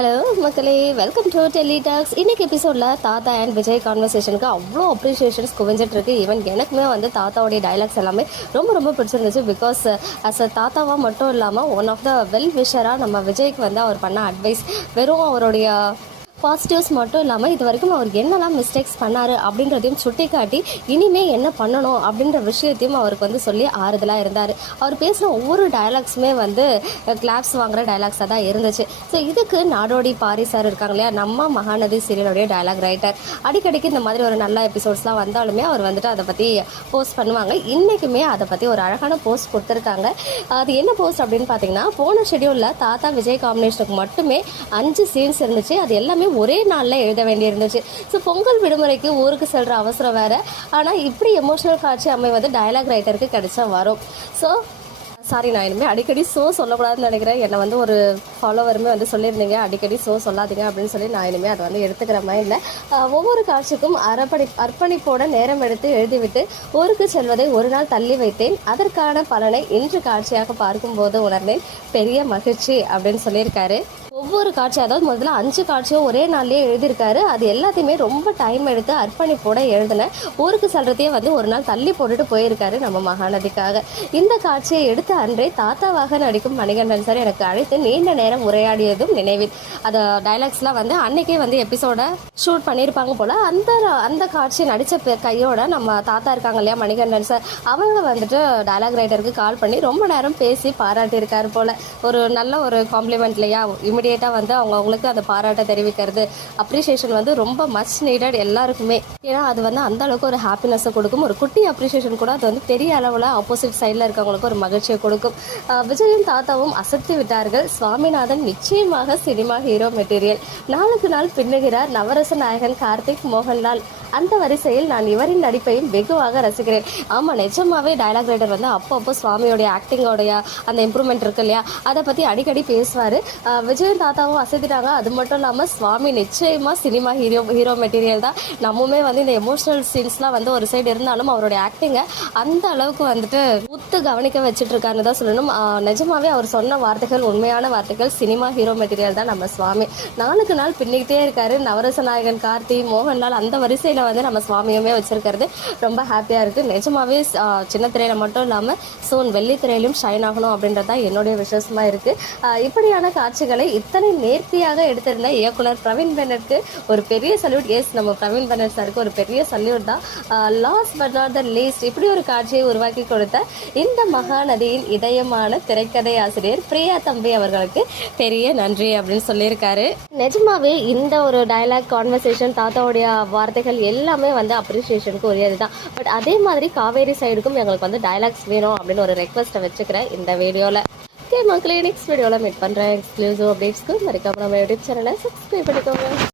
Hello மக்களே, welcome to Delhi tax. இன்னைக்கு எபிசோடில் தாத்தா அண்ட் விஜய் கான்வர்சேஷனுக்கு அவ்வளோ அப்ரிஷியேஷன்ஸ் குவிஞ்சிட்ருக்கு. ஈவன் எனக்குமே தாத்தாவுடைய டைலாக்ஸ் எல்லாமே ரொம்ப ரொம்ப பிடிச்சிருந்துச்சு. பிகாஸ் அஸ் அ தாத்தாவாக மட்டும் இல்லாமல் ஒன் ஆஃப் த வெல் விஷராக நம்ம விஜய்க்கு அவர் பண்ண அட்வைஸ் வெறும் அவருடைய பாசிட்டிவ்ஸ் மட்டும் இல்லாமல் இது வரைக்கும் அவர் என்னெல்லாம் மிஸ்டேக்ஸ் பண்ணார் அப்படின்றதையும் சுட்டி காட்டி இனிமேல் என்ன பண்ணணும் அப்படின்ற விஷயத்தையும் அவருக்கு சொல்லி ஆறுதலாக இருந்தார். அவர் பேசின ஒவ்வொரு டைலாக்ஸுமே கிளாப்ஸ் வாங்குகிற டைலாக்ஸாக தான் இருந்துச்சு. ஸோ இதுக்கு நாடோடி பாரி சார் இருக்காங்க இல்லையா, நம்ம மகாநதி சீரியலுடைய டைலாக் ரைட்டர். அடிக்கடிக்கு இந்த மாதிரி ஒரு நல்ல எபிசோட்ஸ்லாம் வந்தாலுமே அவர் அதை பற்றி போஸ்ட் பண்ணுவாங்க. இன்றைக்குமே அதை பற்றி ஒரு அழகான போஸ்ட் கொடுத்துருக்காங்க. அது என்ன போஸ்ட் அப்படின்னு பார்த்தீங்கன்னா, போன ஷெடியூலில் தாத்தா விஜய் காம்பினேஷனுக்கு மட்டுமே 5 சீன்ஸ் இருந்துச்சு. அது எல்லாமே ஒரே நாளில் எழுத வேண்டியிருந்துச்சு. ஸோ பொங்கல் விடுமுறைக்கு ஊருக்கு செல்கிற அவசரம் வேறு. ஆனால் இப்படி எமோஷனல் காட்சி அமைவது டயலாக் ரைட்டருக்கு கிடைச்சா வரும். ஸோ சாரி, நான் இனிமேல் அடிக்கடி சொல்லக்கூடாதுன்னு நினைக்கிறேன். என்னை ஒரு ஃபாலோவருமே சொல்லியிருந்தீங்க அடிக்கடி சொல்லாதீங்க அப்படின்னு சொல்லி. நான் இனிமேல் அதை எடுத்துக்கிற மாதிரி இல்லை. ஒவ்வொரு காட்சிக்கும் அர்ப்பணிப்போட நேரம் எடுத்து எழுதிவிட்டு ஊருக்கு செல்வதை ஒரு நாள் தள்ளி வைத்தேன். அதற்கான பலனை இன்று காட்சியாக பார்க்கும்போது உணர்ந்தேன். பெரிய மகிழ்ச்சி அப்படின்னு சொல்லியிருக்காரு. ஒவ்வொரு காட்சி, அதாவது முதல்ல 5 காட்சியும் ஒரே நாள்லேயே எழுதியிருக்காரு. அது எல்லாத்தையுமே ரொம்ப டைம் எடுத்து அர்ப்பணிப்போட எழுதினேன். ஊருக்கு செல்றதையே ஒரு நாள் தள்ளி போட்டுட்டு போயிருக்காரு நம்ம மகாநதிக்காக. இந்த காட்சியை எடுத்த அன்றே தாத்தாவாக நடிக்கும் மணிகண்டன் சார் எனக்கு அழைத்து நீண்ட நேரம் உரையாடியதும் நினைவில். அந்த டைலாக்ஸ்லாம் அன்னைக்கே எபிசோட ஷூட் பண்ணியிருப்பாங்க போல். அந்த காட்சி நடித்த கையோட நம்ம தாத்தா இருக்காங்க இல்லையா மணிகண்டன் சார், அவங்க டைலாக் ரைட்டருக்கு கால் பண்ணி ரொம்ப நேரம் பேசி பாராட்டியிருக்காரு போல். ஒரு நல்ல ஒரு காம்ப்ளிமெண்ட் இல்லையா, இமிடியேட்டாக அவங்களுக்கு அந்த பாராட்டை தெரிவிக்கிறது, அப்ரிஷியேஷன் ரொம்ப மச் நீடட் எல்லாருக்குமே. ஏன்னா அது அந்த அளவுக்கு ஒரு ஹாப்பினஸை கொடுக்கும். ஒரு குட்டி அப்ரிஷியேஷன் கூட அது பெரிய அளவில் ஆப்போசிட் சைடில் இருக்கவங்களுக்கு ஒரு மகிழ்ச்சியை கொடுக்கும். விஜயும் தாத்தாவும் அசத்தி விட்டார்கள். சுவாமிநாதன் நிச்சயமாக சினிமா ஹீரோ மெட்டீரியல். நாளுக்கு நாள் பின்னுகிறார் நவரச நாயகன் கார்த்திக் மோகன்லால். அந்த வரிசையில் நான் இவரின் நடிப்பையும் வெகுவாக ரசிக்கிறேன். ஆமாம், நிஜமாவே டைலாக் ரைட்டர் அப்பப்போ சுவாமியோடைய ஆக்டிங்கோடைய அந்த இம்ப்ரூவ்மெண்ட் இருக்கு இல்லையா, அதை பற்றி அடிக்கடி பேசுவார். விஜயும் தாத்தாவும் அசைத்திட்டாங்க. அது மட்டும் இல்லாமல் சுவாமி நிச்சயமாக சினிமா ஹீரோ மெட்டீரியல் தான். நம்முமே இந்த எமோஷனல் சீன்ஸ்லாம் ஒரு சைடு இருந்தாலும் அவருடைய ஆக்டிங்கை அந்த அளவுக்கு உத்து கவனிக்க வச்சுட்டு இருக்காருன்னு தான் சொல்லணும். நிஜமாவே அவர் சொன்ன வார்த்தைகள் உண்மையான வார்த்தைகள். சினிமா ஹீரோ மெட்டீரியல் தான் நம்ம சுவாமி. நாளுக்கு நாள் பின்னிக்கிட்டே இருக்காரு. நவரச நாயகன் கார்த்தி மோகன்லால் அந்த வரிசையில் நம்ம சுவாமியுமே வச்சிருக்கிறது ரொம்ப ஹாப்பியாக இருக்குது. நிஜமாவே சின்ன திரையில் மட்டும் இல்லாமல் சோன் வெள்ளி திரையிலும் ஷைன் ஆகணும் அப்படின்றதா என்னுடைய விசேஷமாக இருக்குது. இப்படியான காட்சிகளை இத்தனை நேர்த்தியாக எடுத்திருந்த இயக்குனர் பிரவீன் பென்னருக்கு ஒரு பெரிய சல்யூட். எஸ், நம்ம பிரவீன் பென்னட் சாருக்கு ஒரு பெரிய சல்யூட் தான். Last but not the least, இப்படி ஒரு காட்சியை உருவாக்கி கொடுத்த இந்த மகாநதியின் இதயமான திரைக்கதை ஆசிரியர் பிரியா தம்பி அவர்களுக்கு பெரிய நன்றி அப்படின்னு சொல்லியிருக்காரு. நிஜமாவே இந்த ஒரு டயலாக் கான்வர்சேஷன் தாத்தாவுடைய வார்த்தைகள் எல்லாமே அப்ரிஷியேஷனுக்கு உரியது தான். பட் அதே மாதிரி காவேரி சைடுக்கும் எங்களுக்கு டயலாக்ஸ் வேணும் அப்படின்னு ஒரு ரெக்வஸ்ட்டை வச்சுக்கிறேன் இந்த வீடியோவில். ஓகே மக்களே, நெக்ஸ்ட் வீடியோவில் மீட் பண்ணுறேன். எக்ஸ்க்ளூசிவ் அப்டேட்ஸ்க்கு மறக்காம நம்ம யூடியூப் சேனலை சப்ஸ்கிரைப் பண்ணிக்கோங்க.